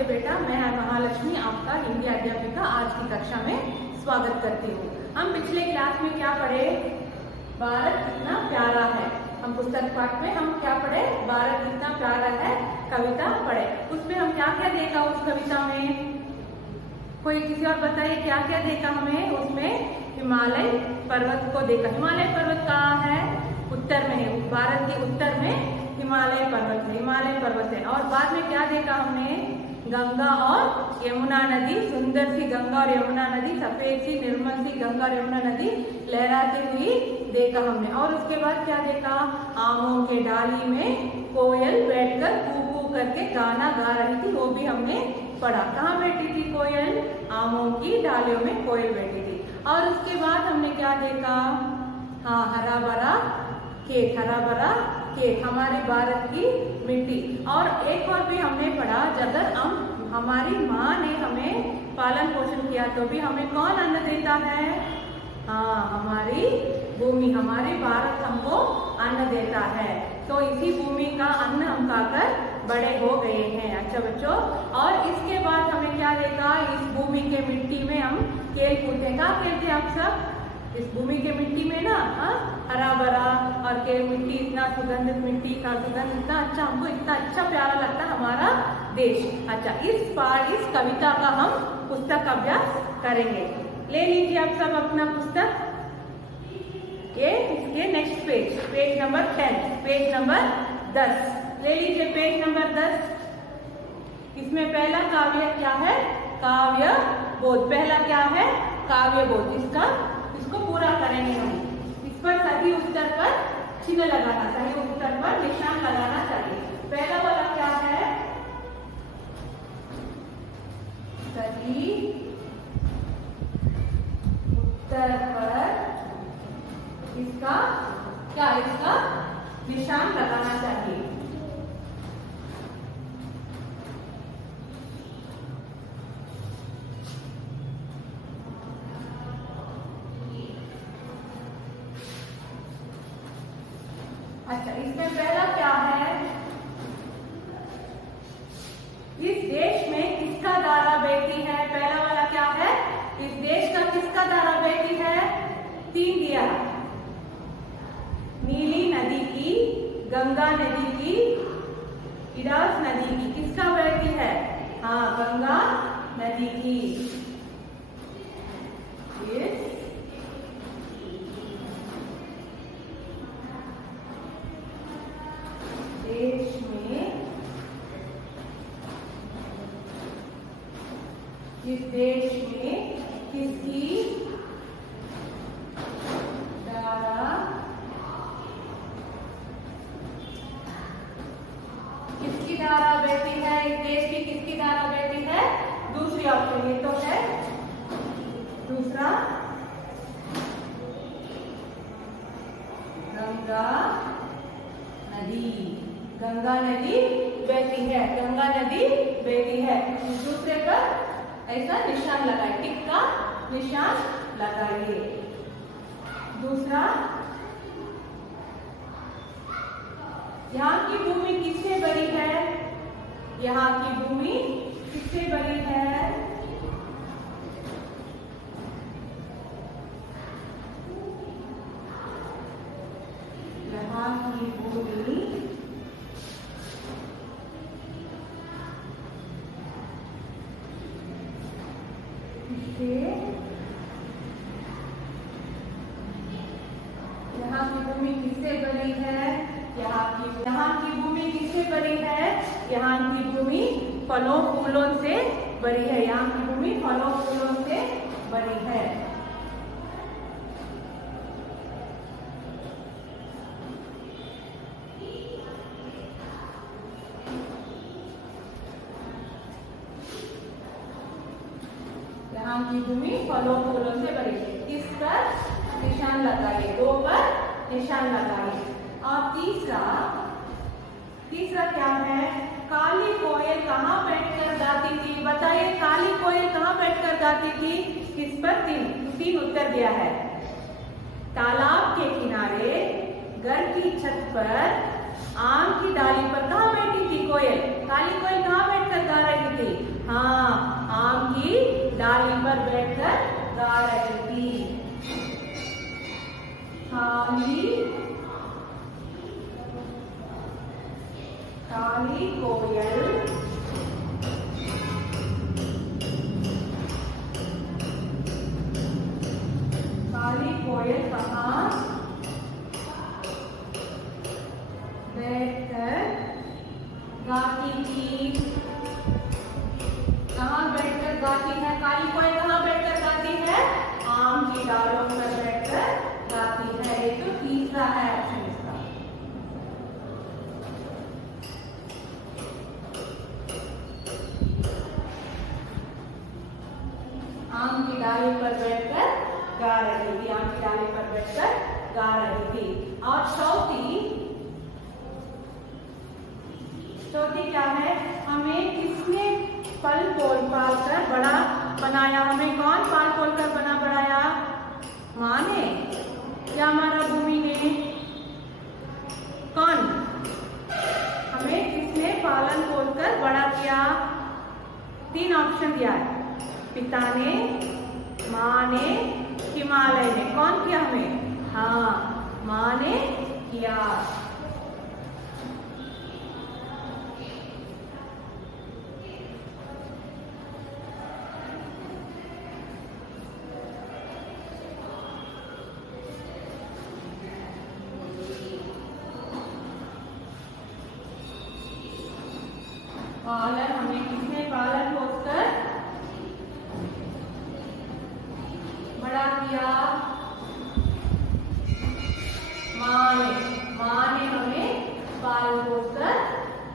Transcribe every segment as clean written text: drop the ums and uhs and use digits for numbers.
नमस्ते बेटा, मैं महालक्ष्मी आपका हिंदी अध्यापिका आज की कक्षा में स्वागत करती हूँ। हम पिछले क्लास में क्या पढ़े? भारत कितना प्यारा है। हम पुस्तक पाठ में हम क्या पढ़े? भारत कितना प्यारा है कविता पढ़े। उसमें हम क्या क्या देखा उस कविता में? कोई किसी और बताइए क्या क्या देखा हमें उसमें? हिमालय पर्वत को देखा। हिमालय पर्वत कहाँ है? उत्तर में है। भारत के उत्तर में हिमालय पर्वत है। हिमालय पर्वत है। और बाद में क्या देखा हमने? गंगा और यमुना नदी, सुंदर सी गंगा और यमुना नदी, सफेद सी निर्मल सी गंगा और यमुना नदी लहराती हुई देखा हमने। और उसके बाद क्या देखा? आमों के डाली में कोयल बैठकर कू कू करके गाना गा रही थी, वो भी हमने पढ़ा। कहाँ बैठी थी कोयल? आमों की डालियों में कोयल बैठी थी। और उसके बाद हमने क्या देखा? हाँ, हरा भरा खेत, हरा भरा खेत, हमारे भारत की मिट्टी। और एक और भी हमने पढ़ा, अगर हमारी माँ ने हमें पालन पोषण किया तो भी हमें कौन अन्न देता है? हाँ, हमारी भूमि, हमारे भारत हमको अन्न देता है। तो इसी भूमि का अन्न हम खाकर बड़े हो गए हैं। अच्छा बच्चों, और इसके बाद हमें क्या देखा? इस भूमि के मिट्टी में हम खेल कूदते। कहाँ खेलते आप सब? इस भूमि के मिट्टी में ना, हरा भरा और के मिट्टी, इतना सुगंधित मिट्टी का सुगंध इतना अच्छा, हमको इतना अच्छा प्यारा लगता है हमारा देश। अच्छा, इस कविता का हम पुस्तक अभ्यास करेंगे। ले लीजिए आप सब अपना पुस्तक। ये इसके next page number 10, page number 10 ले लीजिए। पेज नंबर 10, इसमें पहला काव्य क्या है? काव्य बोध। पहला क्या है? काव्य बोध। इसको पूरा करेंगे हम। इस पर सही उत्तर पर चिन्ह लगाना, सही उत्तर पर निशान लगाना चाहिए। पहला वाला क्या है? सही उत्तर पर इसका निशान लगाना चाहिए। अच्छा, इसमें पहला क्या है? इस देश में किसका धारा बहती है? पहला वाला क्या है? इस देश का किसका धारा बहती है? 3 दिया। नीली नदी की, गंगा नदी की, इडास नदी की। किसका बहती है? हाँ, गंगा नदी की। देश में, इस देश में किसकी धारा, किसकी धारा बहती है? इस देश की किसकी धारा बहती है? दूसरी ऑप्शन ये तो है, दूसरा गंगा नदी। गंगा नदी बहती है, गंगा नदी बहती है। दूसरे पर ऐसा निशान लगाए, टिक का निशान लगाइए। दूसरा, यहाँ की भूमि किससे बड़ी है? यहाँ की भूमि किससे बड़ी है? यहाँ की भूमि यहाँ की भूमि किससे बनी है? यहाँ की भूमि किससे बनी है? यहाँ की भूमि फलों फूलों से बनी है। यहाँ की भूमि फलों फूलों से बनी है। यहाँ की भूमि फलों फूलों से बनी है। किस पर निशान लगाइए? 2 पर निशान लगाइए। और तीसरा क्या है? काली कोयल कहाँ बैठकर गाती थी? बताइए, काली कोयल कहाँ बैठकर गाती थी? किस पर? 3 उत्तर दिया है। तालाब के किनारे, घर की छत पर, आम की डाली पर। कहाँ बैठी थी कोयल? काली कोयल कहाँ बैठकर गा रही थी? पर बैठकर गा रही थी। काली कोयल कहाँ बैठकर गाती थी? कहाँ बैठकर गाती है? काली कोयल कहाँ बैठकर गाती है? आम की डालों पर बैठकर गाती है। ये तो तीसरा है ऑप्शन इसका। आम की डाली पर बैठकर गा रही थी। आम की डाली पर बैठकर गा रही थी। और चौथी क्या है? हमें किसने पल पोल पाल कर बड़ा बनाया? हमें कौन पाल पोल कर बनाया? माँ ने या हमारा भूमि ने? कौन? हमें किसने पालन पोल कर बड़ा किया? 3 ऑप्शन दिया है। पिता ने, माँ ने, हिमालय ने। कौन किया हमें? हाँ, माँ ने किया। पालन हमें किसने पालन पोषकर बड़ा किया? माँ ने हमें पाल पोषकर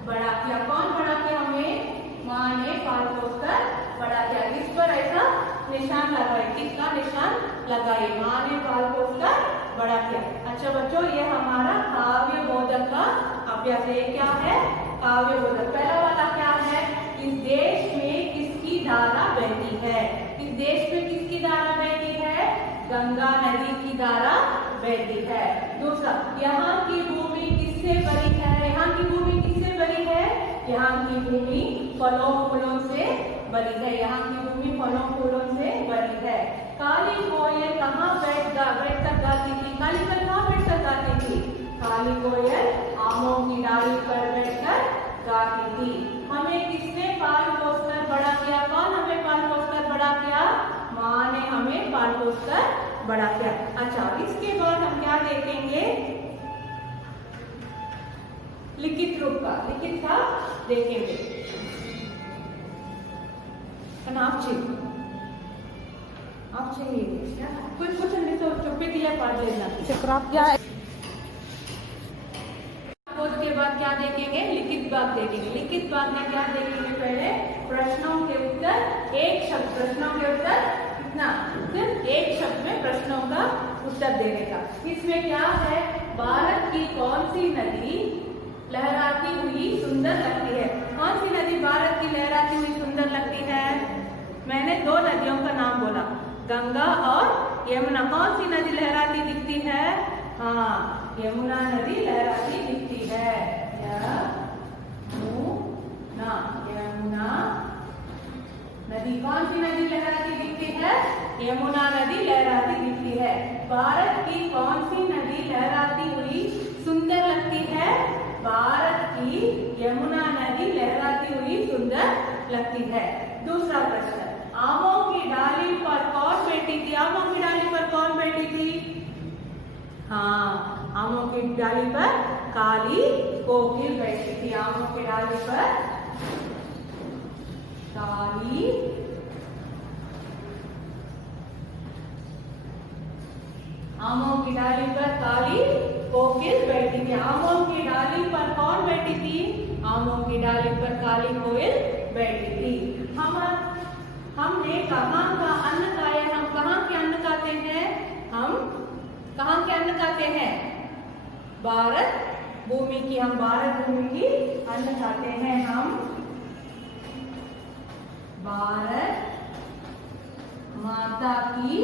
बड़ा किया। कौन बड़ा किया हमें? माँ ने पाल पोषकर बड़ा किया। इस पर ऐसा निशान लगाए। किसका निशान लगाए? माँ ने पाल पोषकर बड़ा किया। अच्छा बच्चों, ये हमारा काव्य बोधक का अभ्यास है। क्या है? काव्य बोधक। पहला वाला क्या है? इस देश में किसकी धारा बहती है? इस देश में किसकी धारा बहती है? गंगा नदी की धारा बहती है। दूसरा, यहाँ की भूमि किससे भरी है? यहाँ की भूमि किससे भरी है? यहाँ की भूमि फलों फूलों से भरी है। यहाँ की भूमि फलों फूलों से भरी है। काली कोयल कहाँ बैठकर गाती थी? काली कोयल कहाँ बैठकर गाती थी? काली कोयल आमों की डाली पर बैठकर गाती थी। हमें किसने पाल पोषकर बड़ा किया? कौन हमें पाल पोषकर बड़ा किया? माँ ने हमें पाल पोषकर बड़ा किया। अच्छा, इसके बाद हम क्या देखेंगे? लिखित रूप का देखेंगे। आप चाहिए कुछ नहीं तो चुप्पी के लिए पढ़ लेना। के बाद क्या देखेंगे? लिखित भाग देखेंगे। लिखित भाग में क्या देखेंगे? पहले प्रश्नों के उत्तर, एक शब्द प्रश्नों के उत्तर कितना? सिर्फ एक शब्द में प्रश्नों का उत्तर देने का। इसमें क्या है? भारत की कौन सी नदी लहराती हुई सुंदर लगती है? कौन सी नदी भारत की लहराती हुई सुंदर लगती है? मैंने 2 नदियों का नाम बोला, गंगा और यमुना। कौन सी नदी लहराती दिखती है? हाँ, यमुना नदी लहराती दिखती है। यमुना नदी। कौन सी नदी लहराती दिखती है? यमुना नदी लहराती दिखती है। भारत की कौन सी नदी लहराती हुई सुंदर लगती है? भारत की यमुना नदी लहराती हुई सुंदर लगती है। दूसरा प्रश्न, आमों की डाली पर कौन बैठी थी? आमों की डाली पर कौन बैठी थी? हाँ, आमों की डाली पर काली कोकिल बैठी थी। आमों की डाली पर काली आमों की डाली पर काली कोकिल बैठी थी। आमों की डाली पर कौन बैठी थी? आमों की डाली पर काली कोयल बैठी थी। हमने कहाँ का अन्न खाया? हम कहाँ के अन्न खाते हैं? हम कहाँ के अन्न खाते हैं? भारत भूमि की। हम भारत भूमि की अन्न खाते हैं। हम भारत माता की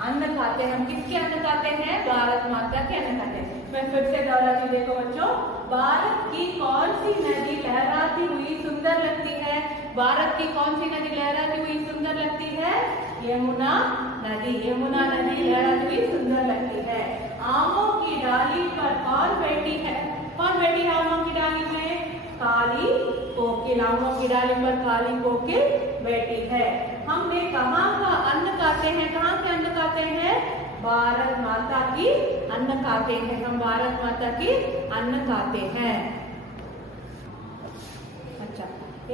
अन्न खाते हैं। हम किसके अन्न खाते हैं? भारत माता के अन्न खाते हैं। मैं फिर से दोहराती हूँ, देखो बच्चों, भारत की कौन सी नदी लहराती हुई सुंदर लगती है? भारत की कौन सी नदी लहराती हुई सुंदर लगती है? यमुना नदी। यमुना नदी लहराती हुई सुंदर लगती है। आमों की डाली पर कौन बैठी है? कौन बैठी है आमों की डाली में? काली कोकिल। आमों की डाली पर काली कोकिल बैठी है। हमने कहाँ का अन्न खाते हैं? कहाँ के अन्न खाते हैं? भारत माता की अन्न खाते हैं। हम भारत माता की अन्न खाते हैं। अच्छा,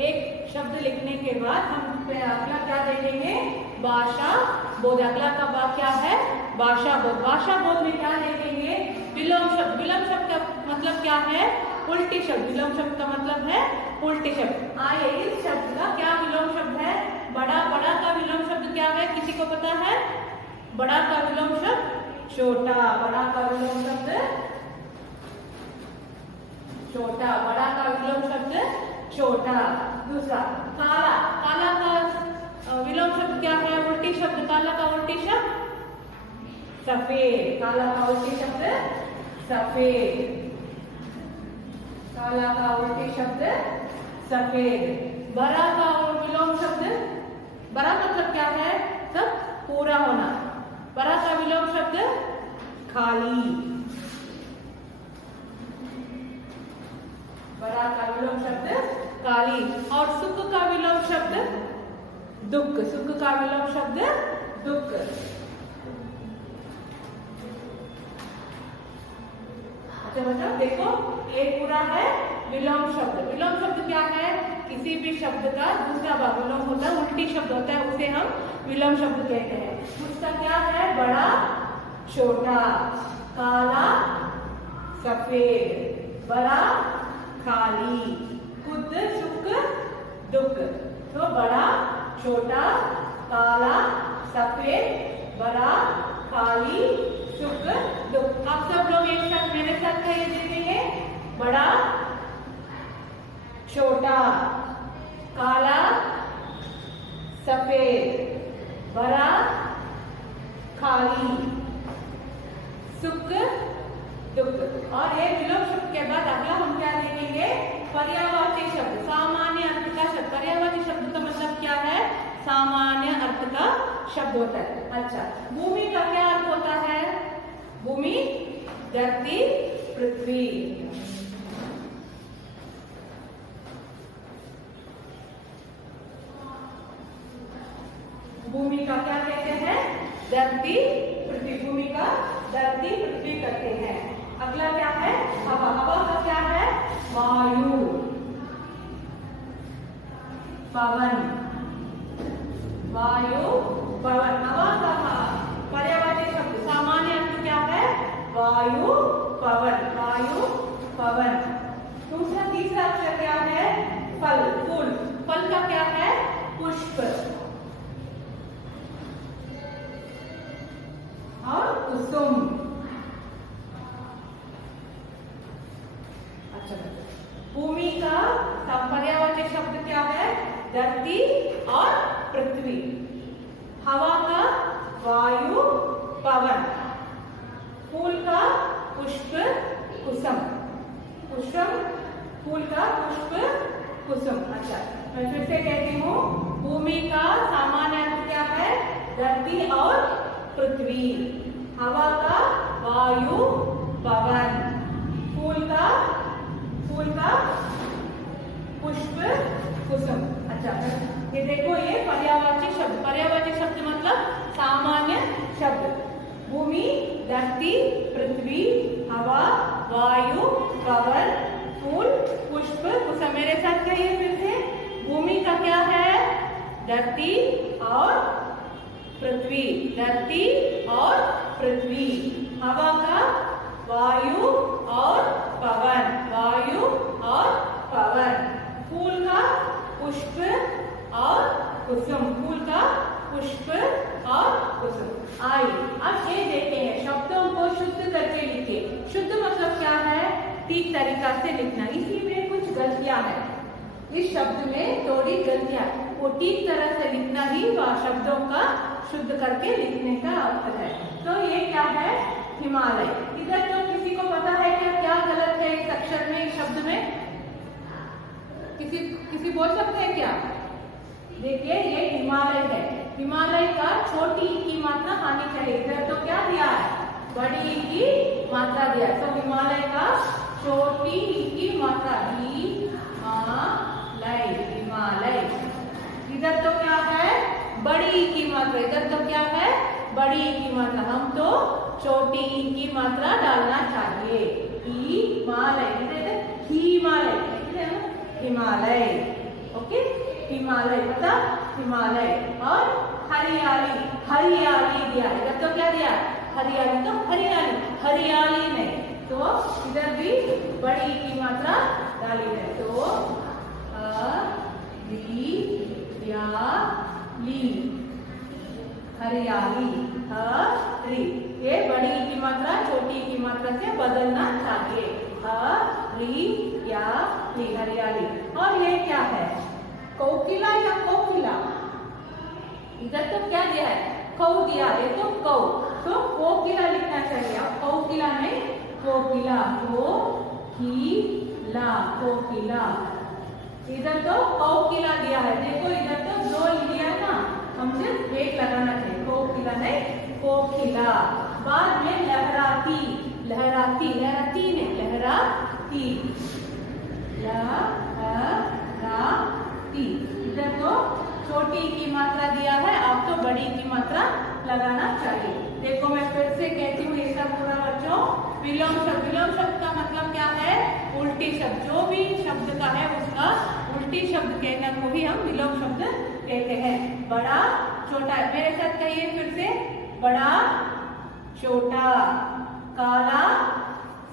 एक शब्द लिखने के बाद हम अगला क्या देखेंगे? भाषा बोध। अगला का क्या है? भाषा बोध। भाषा बोध में क्या देखेंगे? विलोम शब्द। विलोम शब्द का मतलब क्या है? उल्टी शब्द। विलोम शब्द का मतलब है उल्टी शब्द। आइए, इस शब्द का क्या विलोम शब्द है? बड़ा। बड़ा का विलोम शब्द क्या है? किसी को पता है? बड़ा का विलोम शब्द छोटा। बड़ा का विलोम शब्द छोटा। बड़ा का विलोम शब्द छोटा। दूसरा काला। काला का विलोम शब्द क्या है? उल्टी शब्द। काला का उल्टी शब्द सफेद। काला का उल्टी शब्द सफेद। काला का उल्टी शब्द सफेद। बड़ा का विलोम शब्द, बड़ा मतलब क्या है? सब पूरा होना। बड़ा का विलोम शब्द खाली। बड़ा का विलोम शब्द काली। और सुख का विलोम शब्द दुख। सुख का विलोम शब्द दुख। अच्छा बच्चों देखो, एक पूरा है विलोम शब्द। विलोम शब्द क्या है? किसी भी शब्द का दूसरा भाग विलोम होता है, उल्टी शब्द होता है, उसे हम विलोम शब्द कहते हैं। उसका क्या है? बड़ा छोटा, काला सफेद, बड़ा खाली, खुद सुख दुख। तो बड़ा छोटा काला सफेद बड़ा खाली सुख दुख। आप सब लोग एक साथ मेरे साथ कहिए देखेंगे। बड़ा छोटा काला सफेद बड़ा खाली सुख दुख। और ये विलोम शब्द के बाद अगला हम क्या देखेंगे? पर्यायवाची शब्द। सामान्य अर्थ का शब्द। पर्यायवाची शब्द का मतलब क्या है? सामान्य अर्थ का शब्द होता है। अच्छा, भूमि का क्या अर्थ होता है? भूमि धरती पृथ्वी। भूमि का क्या कहते हैं? धरती पृथ्वी। भूमि का धरती पृथ्वी कहते हैं। अगला क्या है? हवा। हवा का क्या है? वायु पवन। वायु पवन। हवा का पर्यायवाची शब्द सामान्य अर्थ क्या है? वायु पवन। वायु पवन। दूसरा तीसरा अक्षर क्या है? फल फूल। फल का क्या है? पुष्प और कुसुम। अच्छा, भूमि का पर्यायवाची शब्द क्या है? धरती और पृथ्वी। हवा का वायु पवन। फूल का पुष्प कुसुम। कुसुम फूल का पुष्प कुसुम। अच्छा, मैं फिर से कहती हूँ। भूमि का सामान्य अर्थ क्या है? धरती और पृथ्वी। हवा का वायु पवन। फूल का पुष्प कुसुम। अच्छा, ये देखो, ये पर्यायवाची शब्द। पर्यायवाची शब्द मतलब सामान्य शब्द। भूमि धरती पृथ्वी हवा वायु पवन फूल पुष्प कुसुम। मेरे साथ कहिए फिर से। भूमि का क्या है? धरती और पृथ्वी। धरती और पृथ्वी। हवा का वायु और पवन। वायु और पवन। फूल का पुष्प और कुसुम। फूल का पुष्प और कुसुम। आइए अब ये देखते हैं, शब्दों को शुद्ध करके लिखे। शुद्ध मतलब क्या है? ठीक तरीका से लिखना। इसी में कुछ गलतियां हैं। इस शब्द में थोड़ी गलतियां, वो ठीक तरह से लिखना ही वह शब्दों का शुद्ध करके लिखने का अर्थ है। तो ये क्या है? हिमालय। इधर तो किसी को पता है क्या गलत है इस अक्षर में, इस शब्द में? किसी बोल सकते हैं क्या? देखिए ये हिमालय है, हिमालय का छोटी ई की मात्रा आनी चाहिए। इधर तो क्या दिया है, बड़ी ई की मात्रा दिया है, तो हिमालय का छोटी ई की मात्रा हिमालय, हिमालय। इधर तो क्या है, बड़ी ई की मात्रा, इधर तो क्या है, बड़ी ई की मात्रा, हम तो छोटी ई की मात्रा डालना चाहिए। हिमालय, हिमालय, हिमालय, ओके, हिमालय मतलब हिमालय। और हरियाली, हरियाली दिया, इधर तो क्या दिया, हरियाली, तो हरियाली, हरियाली नहीं, तो इधर भी बड़ी ई की मात्रा डाली है, तो हरियाली, हरियाली, ये बड़ी ई की मात्रा छोटी ई की मात्रा से बदलना चाहिए, हरियाली, हरियाली। और ये क्या है, कोकिला या कोकिला, इधर तो क्या दिया है, कौ दिया है, तो कौ, तो कोकिला लिखना चाहिए, कोकिला नहीं, कोकिला, कोकिला, कोकिला। इधर तो कोकिला दिया है, देखो इधर तो दो लिया ना, हम सिर्फ एक लगाना चाहिए, कोकिला नहीं, कोकिला। बाद में लहराती, लहराती, लहराती नहीं, लहराती, लहराती। इधर तो छोटी की मात्रा दिया है, आप तो बड़ी की मात्रा लगाना चाहिए। देखो मैं फिर से कहती हूँ ये सब पूरा बच्चों, विलोम शब्द, विलोम शब्द का मतलब क्या है, उल्टी शब्द, जो भी शब्द का है उसका उल्टी शब्द कहने को भी हम विलोम शब्द कहते हैं। बड़ा छोटा, मेरे साथ कहिए फिर से, बड़ा छोटा, काला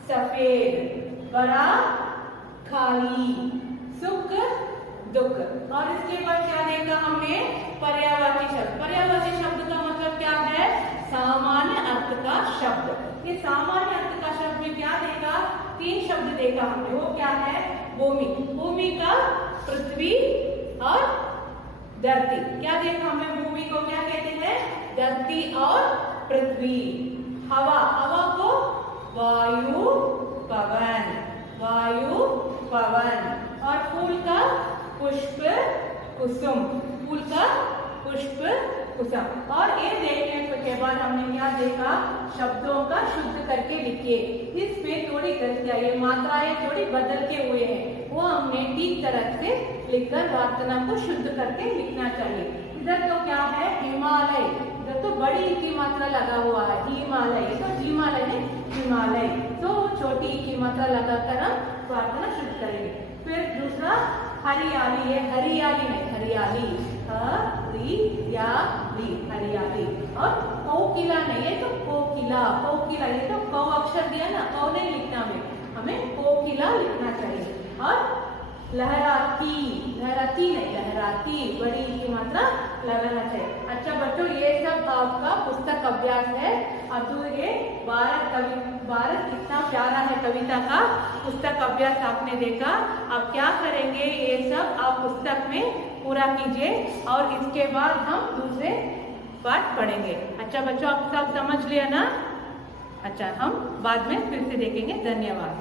सफेद, बड़ा खाली, सुख दुख। और इसके बाद क्या देखा हमने, पर्यायवाची शब्द। पर्यायवाची शब्द का मतलब क्या है, सामान्य अर्थ का शब्द। ये सामान्य अर्थ का शब्द में क्या देखा, तीन शब्द देखा हमने, वो क्या है, भूमि, भूमि का पृथ्वी और धरती। क्या देखा हमने, भूमि को क्या कहते हैं, धरती और पृथ्वी। हवा, हवा को वायु पवन, वायु पवन। और फूल का पुष्प कुसुम, फूल का पुष्प कुसुम। और ये देखने के बाद हमने क्या देखा, शब्दों का शुद्ध करके लिखिए। इसमें थोड़ी गलतियां, ये मात्राएं थोड़ी बदल के हुए हैं, वो हमने ठीक तरह से लिखकर वार्तना को शुद्ध करके लिखना चाहिए। इधर तो क्या है, हिमालय, इधर तो बड़ी की मात्रा लगा हुआ है, हिमालय, तो हिमालय नहीं, हिमालय, तो छोटी की मात्रा लगाकर हम वार्तना शुद्ध करेंगे। फिर दूसरा हरियाली, है हरियाली नहीं, हरियाली, हरियाली, हरियाली। और कोकिला नहीं है, तो कोकिला, कोकिला, ये तो कौ अक्षर दिया ना, कौ नहीं लिखना हमें कोकिला लिखना चाहिए। और लहराती, लहराती नहीं, लहराती, बड़ी की मात्रा लगाना चाहिए। अच्छा बच्चों, ये सब आपका पुस्तक अभ्यास है। अब तो ये भारत कितना प्यारा है कविता का पुस्तक अभ्यास आपने देखा। अब क्या करेंगे, ये सब आप पुस्तक में पूरा कीजिए और इसके बाद हम दूसरे पाठ पढ़ेंगे। अच्छा बच्चों, आप सब समझ लिया ना? अच्छा, हम बाद में फिर से देखेंगे। धन्यवाद।